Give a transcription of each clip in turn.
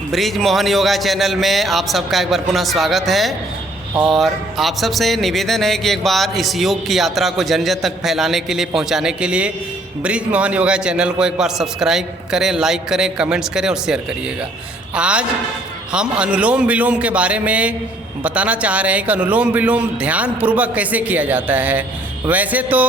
Bridge Mohan yoga channel में आप सबका एक बार पुनः स्वागत है। और आप सबसे निवेदन है कि एक बार इस योग की यात्रा को जन जन तक फैलाने के लिए, पहुंचाने के लिए ब्रिज मोहन योगा चैनल को एक बार सब्सक्राइब करें, लाइक करें, कमेंट्स करें और शेयर करिएगा। आज हम अनुलोम विलोम के बारे में बताना चाह रहे हैं कि अनुलोम विलोम ध्यानपूर्वक कैसे किया जाता है। वैसे तो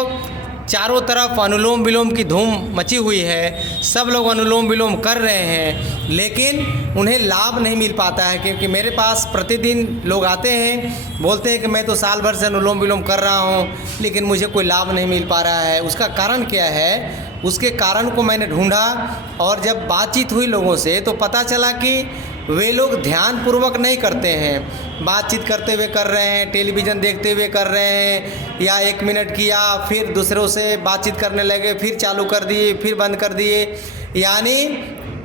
चारों तरफ अनुलोम विलोम की धूम मची हुई है, सब लोग अनुलोम विलोम कर रहे हैं, लेकिन उन्हें लाभ नहीं मिल पाता है। क्योंकि मेरे पास प्रतिदिन लोग आते हैं, बोलते हैं कि मैं तो साल भर से अनुलोम विलोम कर रहा हूं, लेकिन मुझे कोई लाभ नहीं मिल पा रहा है। उसका कारण क्या है? उसके कारण को मैंने ढूंढा और जब बातचीत हुई लोगों से तो पता चला कि वे लोग ध्यानपूर्वक नहीं करते हैं। बातचीत करते हुए कर रहे हैं, टेलीविज़न देखते हुए कर रहे हैं, या 1 मिनट किया फिर दूसरों से बातचीत करने लगे, फिर चालू कर दिए, फिर बंद कर दिए। यानी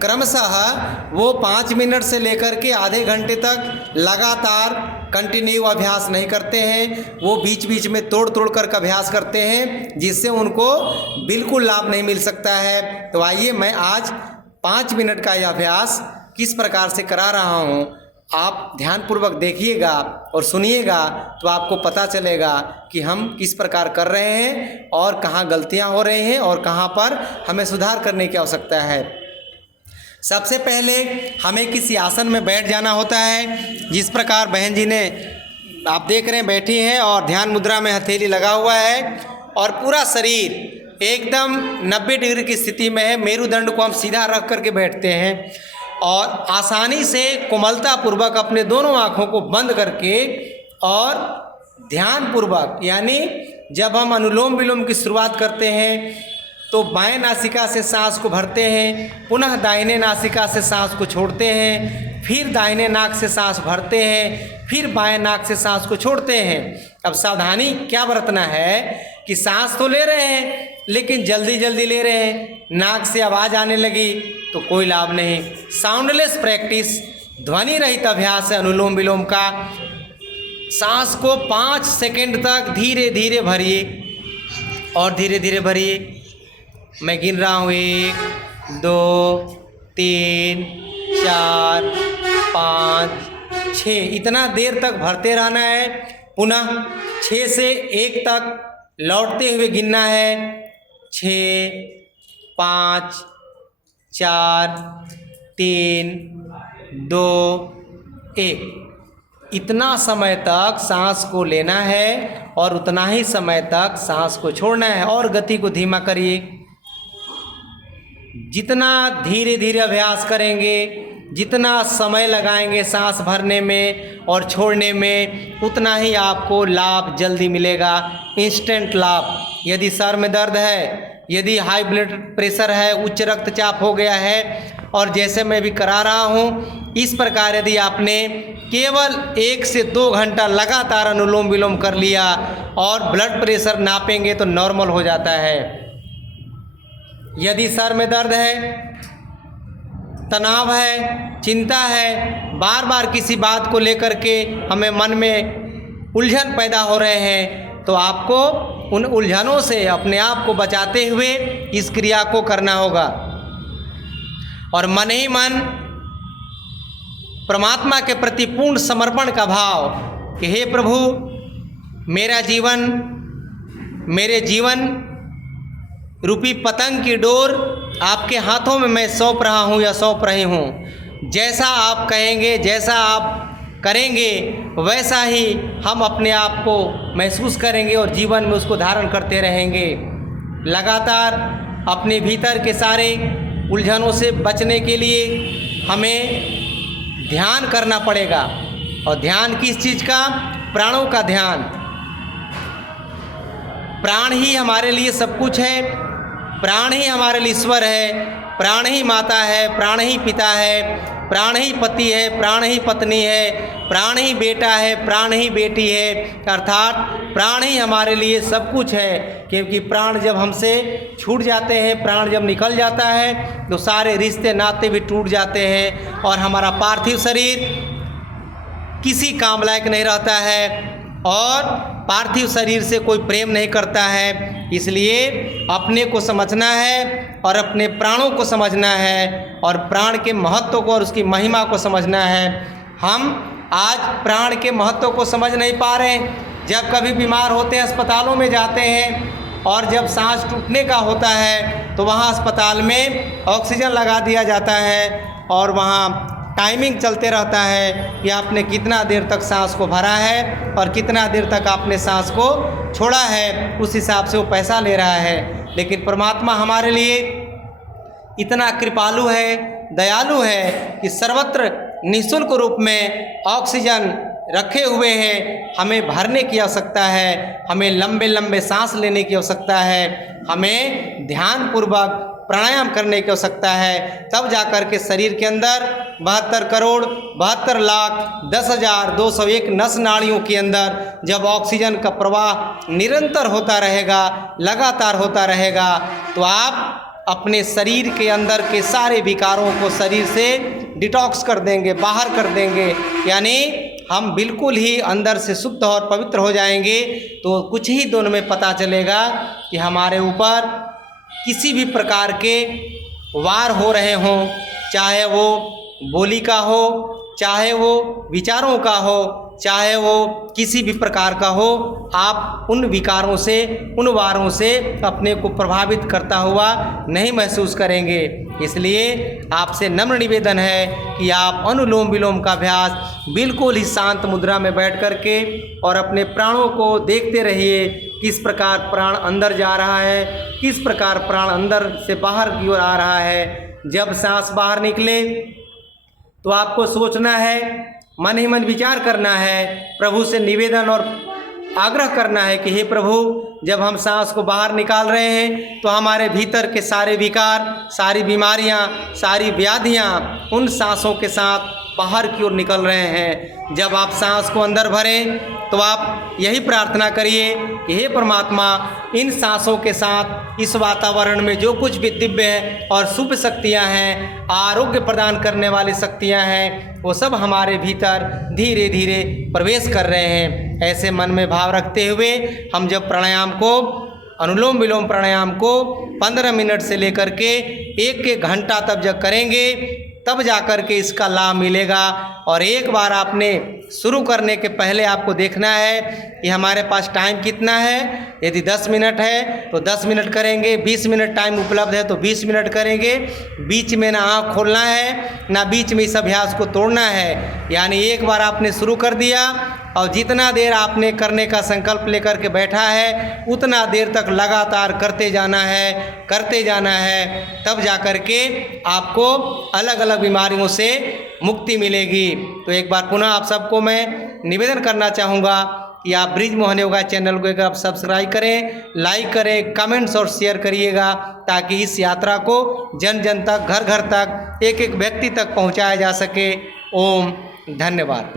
क्रमशः वो 5 मिनट से लेकर के आधे घंटे तक लगातार कंटिन्यू अभ्यास नहीं करते हैं। वो बीच बीच में तोड़ तोड़ कर अभ्यास करते हैं, जिससे उनको बिल्कुल लाभ नहीं मिल सकता है। तो आइए मैं आज 5 मिनट का यह अभ्यास किस प्रकार से करा रहा हूँ, आप ध्यानपूर्वक देखिएगा और सुनिएगा तो आपको पता चलेगा कि हम किस प्रकार कर रहे हैं और कहाँ गलतियाँ हो रही हैं और कहाँ पर हमें सुधार करने की आवश्यकता है। सबसे पहले हमें किसी आसन में बैठ जाना होता है। जिस प्रकार बहन जी ने आप देख रहे हैं बैठी हैं और ध्यान मुद्रा में हथेली लगा हुआ है और पूरा शरीर एकदम 90 डिग्री की स्थिति में है। मेरुदंड को हम सीधा रख करके बैठते हैं और आसानी से कोमलता पूर्वक अपने दोनों आँखों को बंद करके और ध्यानपूर्वक, यानी जब हम अनुलोम विलोम की शुरुआत करते हैं तो बाएं नासिका से सांस को भरते हैं, पुनः दाहिने नासिका से सांस को छोड़ते हैं, फिर दाहिने नाक से सांस भरते हैं, फिर बाएं नाक से सांस को छोड़ते हैं। अब सावधानी क्या बरतना है कि सांस तो ले रहे हैं लेकिन जल्दी जल्दी ले रहे हैं, नाक से आवाज़ आने लगी तो कोई लाभ नहीं। साउंडलेस प्रैक्टिस, ध्वनि रहित अभ्यास है अनुलोम विलोम का। सांस को 5 सेकंड तक धीरे धीरे भरिए और धीरे धीरे भरिए। मैं गिन रहा हूँ 1 2 3 4 5 6, इतना देर तक भरते रहना है। पुनः 6 से 1 तक लौटते हुए गिनना है। 6 5 4 3 2 1, इतना समय तक सांस को लेना है और उतना ही समय तक सांस को छोड़ना है। और गति को धीमा करिए। जितना धीरे धीरे अभ्यास करेंगे, जितना समय लगाएंगे सांस भरने में और छोड़ने में, उतना ही आपको लाभ जल्दी मिलेगा, इंस्टेंट लाभ। यदि सर में दर्द है, यदि हाई ब्लड प्रेशर है, उच्च रक्तचाप हो गया है, और जैसे मैं भी करा रहा हूँ इस प्रकार यदि आपने केवल 1 से 2 घंटा लगातार अनुलोम विलोम कर लिया और ब्लड प्रेशर नापेंगे तो नॉर्मल हो जाता है। यदि सर में दर्द है, तनाव है, चिंता है, बार बार किसी बात को लेकर के हमें मन में उलझन पैदा हो रहे हैं, तो आपको उन उलझनों से अपने आप को बचाते हुए इस क्रिया को करना होगा। और मन ही मन परमात्मा के प्रति पूर्ण समर्पण का भाव कि हे प्रभु, मेरा जीवन, मेरे जीवन रूपी पतंग की डोर आपके हाथों में मैं सौंप रहा हूँ या सौंप रही हूँ। जैसा आप कहेंगे, जैसा आप करेंगे, वैसा ही हम अपने आप को महसूस करेंगे और जीवन में उसको धारण करते रहेंगे। लगातार अपने भीतर के सारे उलझनों से बचने के लिए हमें ध्यान करना पड़ेगा। और ध्यान किस चीज़ का? प्राणों का ध्यान। प्राण ही हमारे लिए सब कुछ है, प्राण ही हमारे लिए ईश्वर है, प्राण ही माता है, प्राण ही पिता है, प्राण ही पति है, प्राण ही पत्नी है, प्राण ही बेटा है, प्राण ही बेटी है। अर्थात प्राण ही हमारे लिए सब कुछ है। क्योंकि प्राण जब हमसे छूट जाते हैं, प्राण जब निकल जाता है तो सारे रिश्ते नाते भी टूट जाते हैं और हमारा पार्थिव शरीर किसी काम लायक नहीं रहता है और पार्थिव शरीर से कोई प्रेम नहीं करता है। इसलिए अपने को समझना है और अपने प्राणों को समझना है और प्राण के महत्व को और उसकी महिमा को समझना है। हम आज प्राण के महत्व को समझ नहीं पा रहे हैं। जब कभी बीमार होते हैं, अस्पतालों में जाते हैं और जब सांस टूटने का होता है तो वहाँ अस्पताल में ऑक्सीजन लगा दिया जाता है और वहाँ टाइमिंग चलते रहता है कि आपने कितना देर तक सांस को भरा है और कितना देर तक आपने सांस को छोड़ा है, उस हिसाब से वो पैसा ले रहा है। लेकिन परमात्मा हमारे लिए इतना कृपालु है, दयालु है कि सर्वत्र निःशुल्क रूप में ऑक्सीजन रखे हुए हैं। हमें भरने की आवश्यकता है, हमें लंबे लंबे सांस लेने की आवश्यकता है, हमें ध्यानपूर्वक प्राणायाम करने की आवश्यकता है। तब जाकर के शरीर के अंदर 72 करोड़ 72 लाख 10,201 नस नाड़ियों के अंदर जब ऑक्सीजन का प्रवाह निरंतर होता रहेगा, लगातार होता रहेगा, तो आप अपने शरीर के अंदर के सारे विकारों को शरीर से डिटॉक्स कर देंगे, बाहर कर देंगे। यानी हम बिल्कुल ही अंदर से शुद्ध और पवित्र हो जाएंगे। तो कुछ ही दिनों में पता चलेगा कि हमारे ऊपर किसी भी प्रकार के वार हो रहे हों, चाहे वो बोली का हो, चाहे वो विचारों का हो, चाहे वो किसी भी प्रकार का हो, आप उन विकारों से, उन वारों से अपने को प्रभावित करता हुआ नहीं महसूस करेंगे। इसलिए आपसे नम्र निवेदन है कि आप अनुलोम विलोम का अभ्यास बिल्कुल ही शांत मुद्रा में बैठ कर के और अपने प्राणों को देखते रहिए, किस प्रकार प्राण अंदर जा रहा है, किस प्रकार प्राण अंदर से बाहर की ओर आ रहा है। जब सांस बाहर निकले तो आपको सोचना है, मन ही मन विचार करना है, प्रभु से निवेदन और आग्रह करना है कि हे प्रभु, जब हम सांस को बाहर निकाल रहे हैं तो हमारे भीतर के सारे विकार, सारी बीमारियां, सारी व्याधियां उन सांसों के साथ बाहर की ओर निकल रहे हैं। जब आप सांस को अंदर भरें तो आप यही प्रार्थना करिए कि हे परमात्मा, इन सांसों के साथ इस वातावरण में जो कुछ भी दिव्य है और शुभ शक्तियां हैं, आरोग्य प्रदान करने वाली शक्तियां हैं, वो सब हमारे भीतर धीरे धीरे प्रवेश कर रहे हैं। ऐसे मन में भाव रखते हुए हम जब प्राणायाम को, अनुलोम विलोम प्राणायाम को 15 मिनट से लेकर के 1 घंटा तब जब करेंगे तब जाकर के इसका लाभ मिलेगा। और एक बार आपने शुरू करने के पहले आपको देखना है कि हमारे पास टाइम कितना है। यदि 10 मिनट है तो 10 मिनट करेंगे, 20 मिनट टाइम उपलब्ध है तो 20 मिनट करेंगे। बीच में ना आँख खोलना है, ना बीच में इस अभ्यास को तोड़ना है। यानी एक बार आपने शुरू कर दिया और जितना देर आपने करने का संकल्प लेकर के बैठा है उतना देर तक लगातार करते जाना है, करते जाना है। तब जाकर के आपको अलग अलग बीमारियों से मुक्ति मिलेगी। तो एक बार पुनः आप सबको मैं निवेदन करना चाहूँगा कि आप ब्रिज मोहन योगा चैनल को एक आप सब्सक्राइब करें, लाइक करें, कमेंट्स और शेयर करिएगा, ताकि इस यात्रा को जन जन तक, घर घर तक, एक एक व्यक्ति तक पहुँचाया जा सके। ओम धन्यवाद।